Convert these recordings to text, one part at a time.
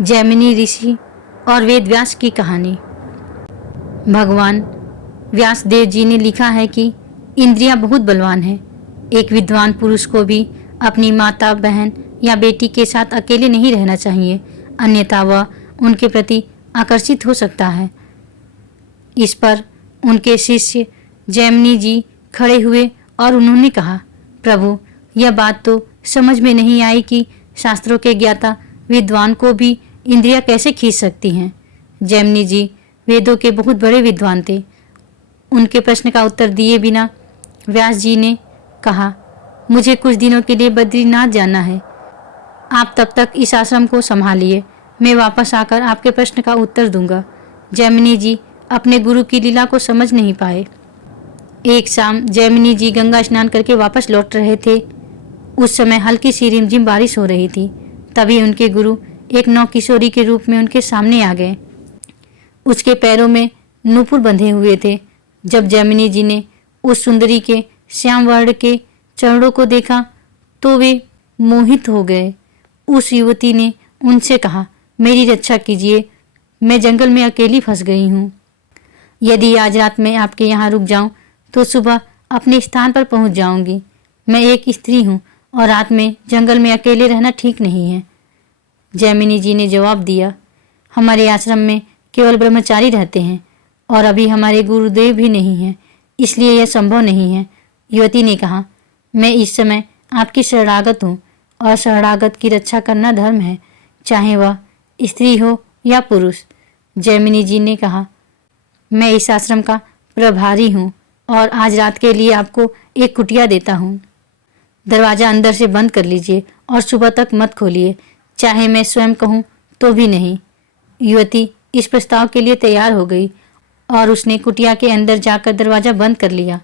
जैमिनी ऋषि और वेद व्यास की कहानी। भगवान व्यास देव जी ने लिखा है कि इंद्रियां बहुत बलवान है। एक विद्वान पुरुष को भी अपनी माता, बहन या बेटी के साथ अकेले नहीं रहना चाहिए, अन्यथा वह उनके प्रति आकर्षित हो सकता है। इस पर उनके शिष्य जैमिनी जी खड़े हुए और उन्होंने कहा, प्रभु, यह बात तो समझ में नहीं आई कि शास्त्रों के ज्ञाता विद्वान को भी इंद्रियां कैसे खींच सकती हैं। जैमिनी जी वेदों के बहुत बड़े विद्वान थे। उनके प्रश्न का उत्तर दिए बिना व्यास जी ने कहा, मुझे कुछ दिनों के लिए बद्रीनाथ जाना है। आप तब तक इस आश्रम को संभालिए, मैं वापस आकर आपके प्रश्न का उत्तर दूंगा। जैमिनी जी अपने गुरु की लीला को समझ नहीं पाए। एक शाम जैमिनी जी गंगा स्नान करके वापस लौट रहे थे। उस समय हल्की सी रिमझिम बारिश हो रही थी। तभी उनके गुरु एक नौकिशोरी के रूप में उनके सामने आ गए। उसके पैरों में नूपुर बंधे हुए थे। जब जैमिनी जी ने उस सुंदरी के श्याम वर्ण के चरणों को देखा तो वे मोहित हो गए। उस युवती ने उनसे कहा, मेरी रक्षा कीजिए, मैं जंगल में अकेली फंस गई हूँ। यदि आज रात में आपके यहाँ रुक जाऊं तो सुबह अपने स्थान पर पहुँच जाऊंगी। मैं एक स्त्री हूँ और रात में जंगल में अकेले रहना ठीक नहीं है। जैमिनी जी ने जवाब दिया, हमारे आश्रम में केवल ब्रह्मचारी रहते हैं और अभी हमारे गुरुदेव भी नहीं हैं, इसलिए यह संभव नहीं है। युवती ने कहा, मैं इस समय आपकी शरणागत हूँ और शरणागत की रक्षा करना धर्म है, चाहे वह स्त्री हो या पुरुष। जैमिनी जी ने कहा, मैं इस आश्रम का प्रभारी हूँ और आज रात के लिए आपको एक कुटिया देता हूँ। दरवाज़ा अंदर से बंद कर लीजिए और सुबह तक मत खोलिए, चाहे मैं स्वयं कहूँ तो भी नहीं। युवती इस प्रस्ताव के लिए तैयार हो गई और उसने कुटिया के अंदर जाकर दरवाज़ा बंद कर लिया।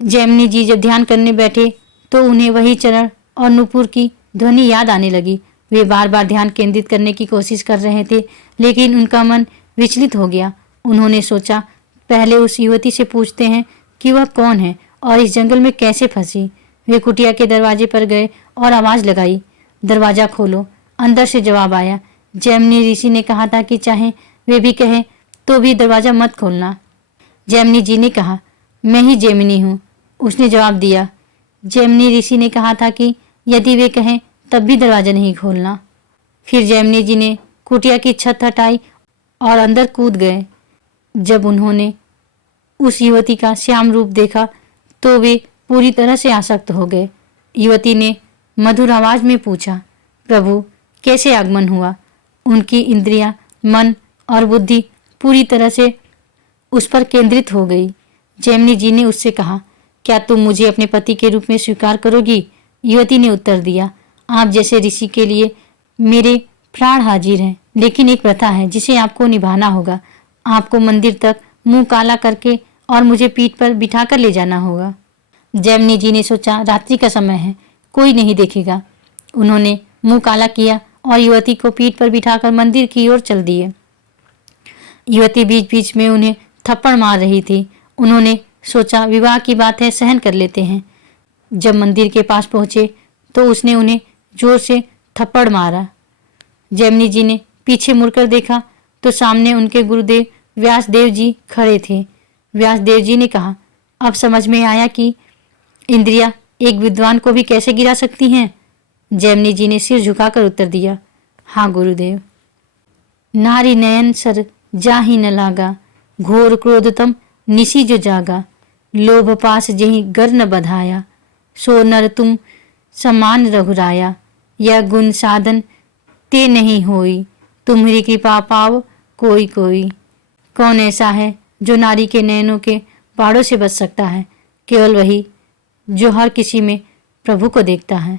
जैमिनी जी जब ध्यान करने बैठे तो उन्हें वही चरण और नूपुर की ध्वनि याद आने लगी। वे बार बार ध्यान केंद्रित करने की कोशिश कर रहे थे, लेकिन उनका मन विचलित हो गया। उन्होंने सोचा, पहले उस युवती से पूछते हैं कि वह कौन है और इस जंगल में कैसे फंसी। वे कुटिया के दरवाजे पर गए और आवाज़ लगाई, दरवाज़ा खोलो। अंदर से जवाब आया, जैमिनी ऋषि ने कहा था कि चाहे वे भी कहें तो भी दरवाज़ा मत खोलना। जैमिनी जी ने कहा, मैं ही जैमिनी हूँ, उसने जवाब दिया। जैमिनी ऋषि ने कहा था कि यदि वे कहें तब भी दरवाज़ा नहीं खोलना। फिर जैमिनी जी ने कुटिया की छत हटाई और अंदर कूद गए। जब उन्होंने उस युवती का श्याम रूप देखा तो वे पूरी तरह से आसक्त हो गए। युवती ने मधुर आवाज में पूछा, प्रभु, कैसे आगमन हुआ? उनकी इंद्रियां, मन और बुद्धि पूरी तरह से उस पर केंद्रित हो गई। जैमिनी जी ने उससे कहा, क्या तुम मुझे अपने पति के रूप में स्वीकार करोगी? युवती ने उत्तर दिया, आप जैसे ऋषि के लिए मेरे प्राण हाजिर हैं, लेकिन एक प्रथा है जिसे आपको निभाना होगा। आपको मंदिर तक मुंह काला करके और मुझे पीठ पर बिठाकर ले जाना होगा। जैमिनी जी ने सोचा, रात्रि का समय है, कोई नहीं देखेगा। उन्होंने मुंह काला किया और युवती को पीठ पर बिठाकर मंदिर की ओर चल दिए। युवती बीच बीच में उन्हें थप्पड़ मार रही थी। उन्होंने सोचा, विवाह की बात है, सहन कर लेते हैं। जब मंदिर के पास पहुंचे तो उसने उन्हें जोर से थप्पड़ मारा। जैमिनी जी ने पीछे मुड़कर देखा तो सामने उनके गुरुदेव व्यासदेव जी खड़े थे। व्यासदेव जी ने कहा, अब समझ में आया कि इंद्रियां एक विद्वान को भी कैसे गिरा सकती हैं। जैमिनी जी ने सिर झुकाकर उत्तर दिया, हाँ गुरुदेव। नारी नयन सर जाहि न लागा, घोर क्रोधतम निशी जो जागा, लोभ पास जहि गर न बधाया, सो नर तुम समान रघुराया, यह गुण साधन ते नहीं होई, तुम्हारी कृपा पाव कोई कोई। कौन ऐसा है जो नारी के नयनों के बाड़ों से बच सकता है? केवल वही जो हर किसी में प्रभु को देखता है।